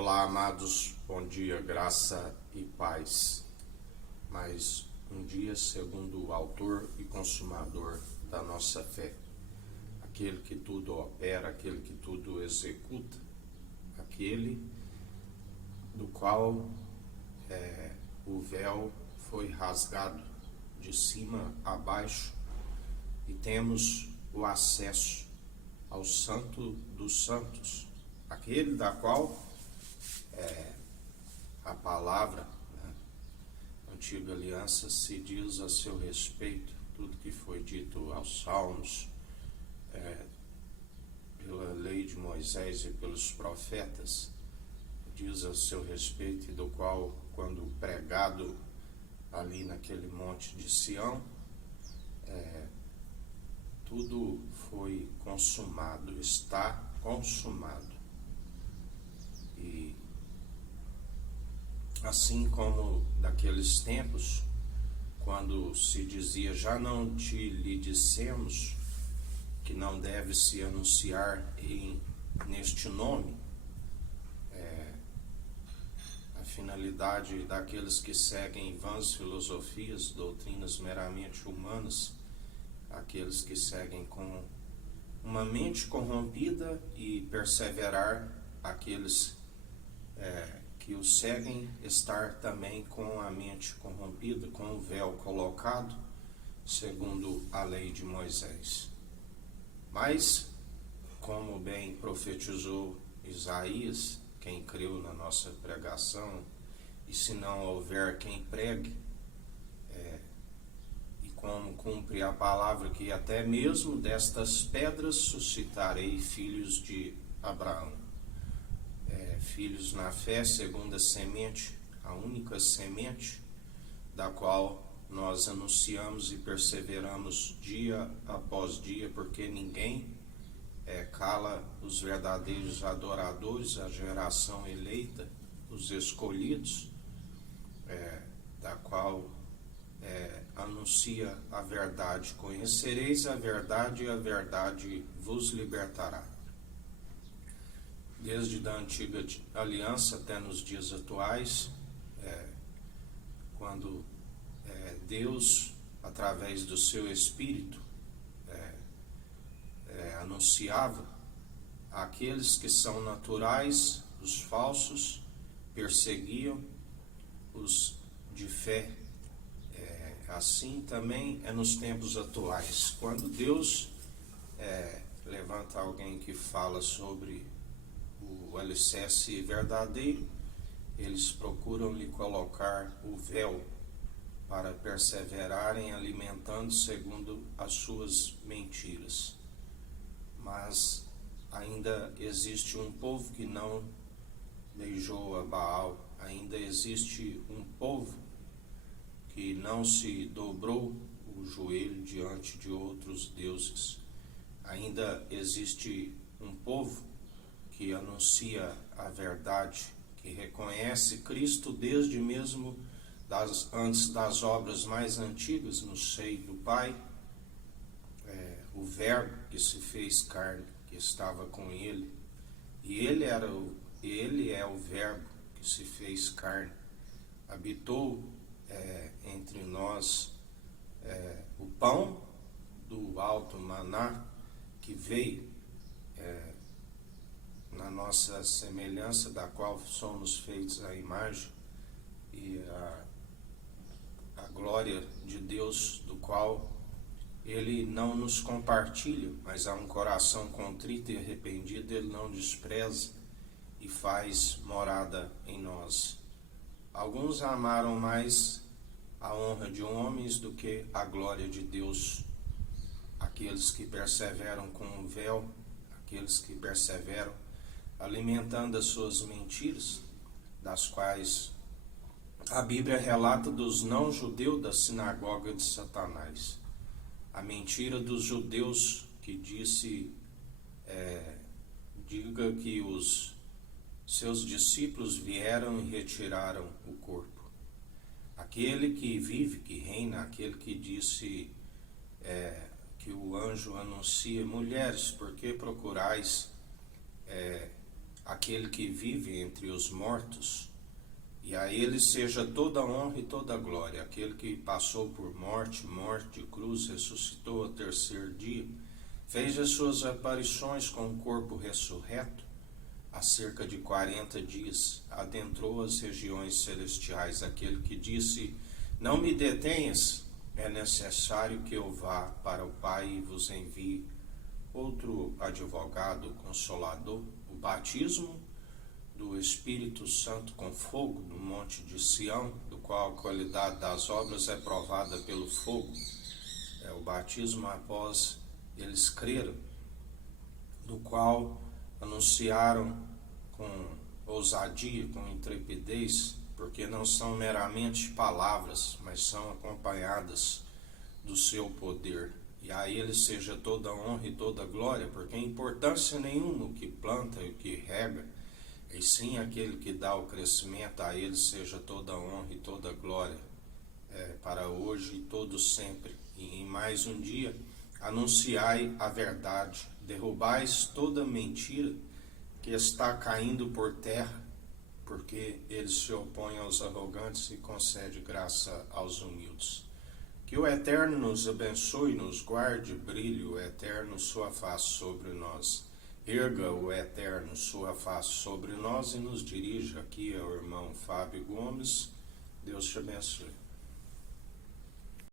Olá, amados, bom dia, graça e paz. Mais um dia segundo o autor e consumador da nossa fé, aquele que tudo opera, aquele que tudo executa, aquele do qual o véu foi rasgado de cima a baixo e temos o acesso ao Santo dos Santos, aquele da qual a palavra, Antiga Aliança, se diz a seu respeito, tudo que foi dito aos Salmos, pela lei de Moisés e pelos profetas, diz a seu respeito, e do qual, quando pregado ali naquele monte de Sião, tudo foi consumado, está consumado. E assim como daqueles tempos, quando se dizia, já não lhe dissemos que não deve se anunciar neste nome, a finalidade daqueles que seguem vãs filosofias, doutrinas meramente humanas, aqueles que seguem com uma mente corrompida, e perseverar aqueles que o seguem estar também com a mente corrompida, com o véu colocado, segundo a lei de Moisés. Mas, como bem profetizou Isaías, quem creu na nossa pregação, e se não houver quem pregue, e como cumpre a palavra que até mesmo destas pedras suscitarei filhos de Abraão. Filhos na fé, segunda semente, a única semente da qual nós anunciamos e perseveramos dia após dia, porque ninguém cala os verdadeiros adoradores, a geração eleita, os escolhidos, da qual anuncia a verdade. Conhecereis a verdade e a verdade vos libertará. Desde a Antiga Aliança até nos dias atuais, quando Deus, através do seu Espírito, anunciava àqueles que são naturais, os falsos, perseguiam os de fé. Assim também é nos tempos atuais. Quando Deus levanta alguém que fala sobre o alicerce verdadeiro, eles procuram lhe colocar o véu para perseverarem alimentando segundo as suas mentiras. Mas ainda existe um povo que não beijou a Baal, ainda existe um povo que não se dobrou o joelho diante de outros deuses. Ainda existe um povo que anuncia a verdade, que reconhece Cristo desde mesmo antes das obras mais antigas no seio do Pai, o Verbo que se fez carne, que estava com ele, e ele é o Verbo que se fez carne, habitou entre nós, o pão do alto maná, que veio na nossa semelhança, da qual somos feitos à imagem e a glória de Deus, do qual Ele não nos compartilha, mas há um coração contrito e arrependido, Ele não despreza e faz morada em nós. Alguns amaram mais a honra de homens do que a glória de Deus. Aqueles que perseveram com o véu, aqueles que perseveram alimentando as suas mentiras, das quais a Bíblia relata dos não-judeus da sinagoga de Satanás. A mentira dos judeus que diga que os seus discípulos vieram e retiraram o corpo. Aquele que vive, que reina, aquele que disse que o anjo anuncia, mulheres, por que procurais aquele que vive entre os mortos, e a ele seja toda honra e toda glória, aquele que passou por morte de cruz, ressuscitou ao terceiro dia, fez as suas aparições com o corpo ressurreto, há cerca de 40 dias, adentrou as regiões celestiais, aquele que disse: não me detenhas, é necessário que eu vá para o Pai e vos envie outro advogado, consolador, o batismo do Espírito Santo com fogo no monte de Sião, do qual a qualidade das obras é provada pelo fogo. É o batismo após eles creram, do qual anunciaram com ousadia, com intrepidez, porque não são meramente palavras, mas são acompanhadas do seu poder. E a ele seja toda honra e toda glória, porque importância nenhuma o que planta e o que rega, e sim aquele que dá o crescimento, a ele seja toda honra e toda glória, para hoje e todo sempre. E em mais um dia, anunciai a verdade, derrubais toda mentira que está caindo por terra, porque ele se opõe aos arrogantes e concede graça aos humildes. Que o Eterno nos abençoe, nos guarde, brilhe o Eterno sua face sobre nós. Erga o Eterno sua face sobre nós e nos dirija. Aqui é o irmão Fábio Gomes. Deus te abençoe.